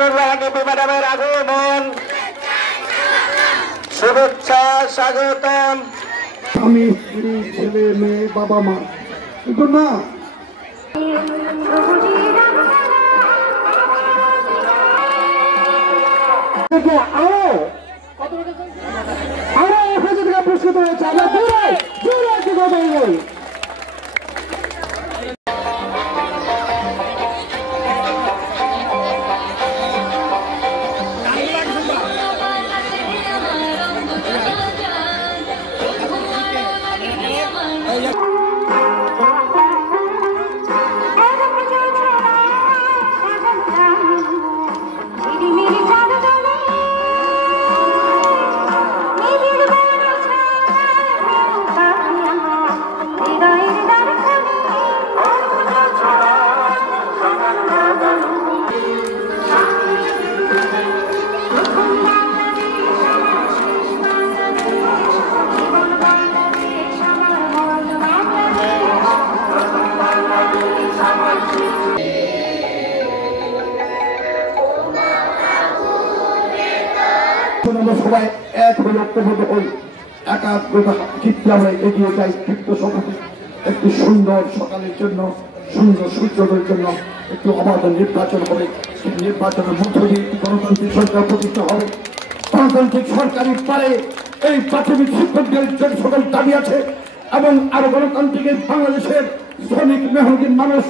ম্যাডামের আগমন, শুভেচ্ছা, স্বাগতম। আমি স্ত্রী, ছেলে, মেয়ে, বাবা মা, কিন্তু না আরো পুরস্কৃত হয়েছে। আমরা দূরে দূরে কথা বলবো। আমরা সবাই এক হয়ে ঐক্যবদ্ধ হই, একাগ্রতা চিত্তে আমরা এগিয়ে যাই ক্ষিপ্ত সভাপতি একটি সুন্দর সকালের জন্য, সুন্দর সূর্যোদয়ের জন্য একটু অবাধ নির্বাচন হবে। সেই নির্বাচনের মধ্য দিয়ে একটি গণতান্ত্রিক সরকার প্রতিষ্ঠা হবে। গণতান্ত্রিক সরকারের পরে এই প্রাথমিক শিক্ষকদের যে সকল দাবি আছে এবং আরো গণতান্ত্রিক বাংলাদেশের শ্রমিক মেহনতি মানুষ